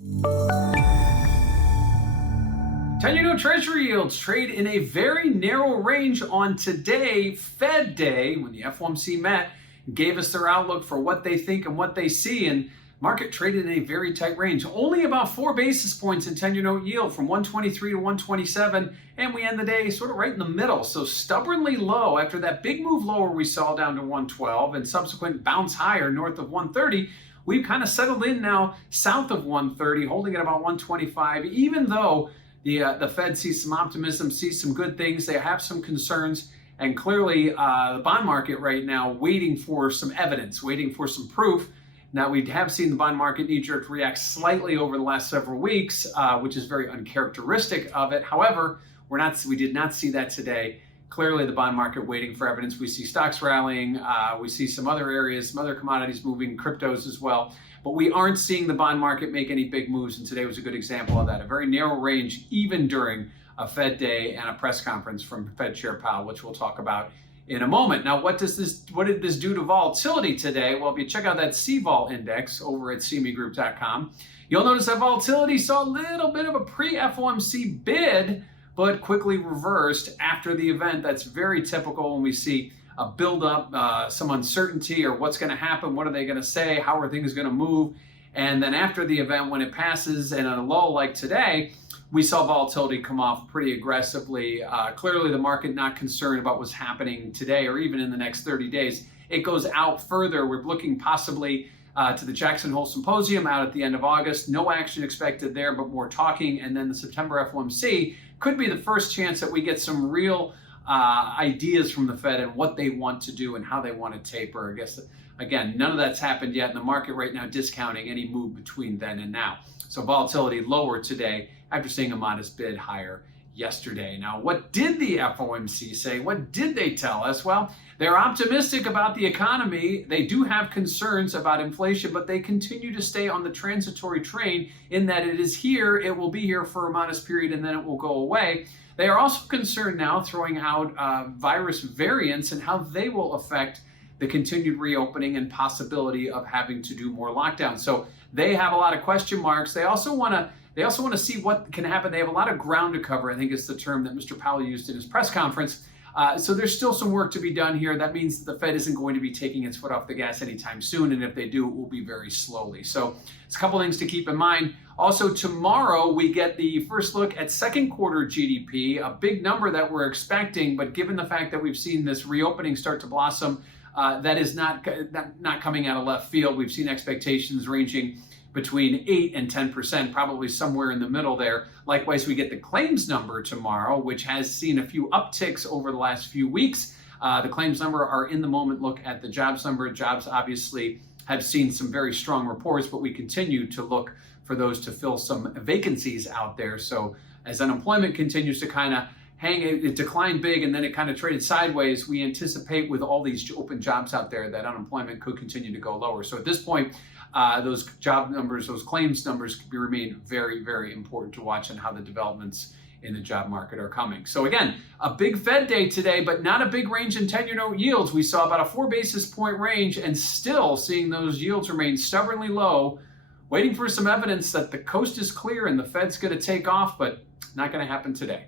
10-year note Treasury yields trade in a very narrow range on today, Fed Day, when the FOMC met and gave us their outlook for what they think and what they see. And market traded in a very tight range, only about 4 basis points in 10-year note yield from 123 to 127. And we end the day sort of right in the middle. So stubbornly low after that big move lower we saw down to 112 and subsequent bounce higher north of 130. We've kind of settled in now south of 130, holding at about 125, even though the Fed sees some optimism, sees some good things. They have some concerns, and clearly the bond market right now waiting for some evidence, waiting for some proof. Now, we have seen the bond market knee-jerk react slightly over the last several weeks, which is very uncharacteristic of it. However, we did not see that today. Clearly, the bond market waiting for evidence. We see stocks rallying. We see some other areas, some other commodities moving, cryptos as well. But we aren't seeing the bond market make any big moves, and today was a good example of that. A very narrow range, even during a Fed day and a press conference from Fed Chair Powell, which we'll talk about in a moment. Now, what did this do to volatility today? Well, if you check out that CVol index over at cmegroup.com, you'll notice that volatility saw a little bit of a pre-FOMC bid, but quickly reversed after the event. That's very typical when we see a build-up, some uncertainty, or what's going to happen, what are they going to say, how are things going to move, and then after the event, when it passes and at a low like today, we saw volatility come off pretty aggressively. Clearly, the market not concerned about what's happening today or even in the next 30 days. It goes out further. We're looking possibly to the Jackson Hole Symposium out at the end of August. No action expected there, but more talking. And then the September FOMC could be the first chance that we get some real ideas from the Fed and what they want to do and how they want to taper. I guess, again, none of that's happened yet, and the market right now discounting any move between then and now. So volatility lower today after seeing a modest bid higher yesterday. Now, what did the FOMC say? What did they tell us? Well, they're optimistic about the economy. They do have concerns about inflation, but they continue to stay on the transitory train in that it is here, it will be here for a modest period, and then it will go away. They are also concerned now, throwing out virus variants and how they will affect the continued reopening and possibility of having to do more lockdowns. So they have a lot of question marks. They also want to see what can happen. They have a lot of ground to cover, I think is the term that Mr. Powell used in his press conference. So there's still some work to be done here. That means that the Fed isn't going to be taking its foot off the gas anytime soon, and if they do, it will be very slowly. So it's a couple things to keep in mind. Also, tomorrow we get the first look at second quarter GDP, a big number that we're expecting, but given the fact that we've seen this reopening start to blossom, that is not coming out of left field. We've seen expectations ranging between 8 and 10%, probably somewhere in the middle there. Likewise, we get the claims number tomorrow, which has seen a few upticks over the last few weeks. The claims number are in the moment look at the jobs number. Jobs obviously have seen some very strong reports, but we continue to look for those to fill some vacancies out there. So as unemployment continues to kind of it declined big and then it kind of traded sideways, we anticipate with all these open jobs out there that unemployment could continue to go lower. So at this point, those job numbers, those claims numbers could remain very, very important to watch and how the developments in the job market are coming. So again, a big Fed day today, but not a big range in 10-year note yields. We saw about a 4 basis point range and still seeing those yields remain stubbornly low, waiting for some evidence that the coast is clear and the Fed's going to take off, but not going to happen today.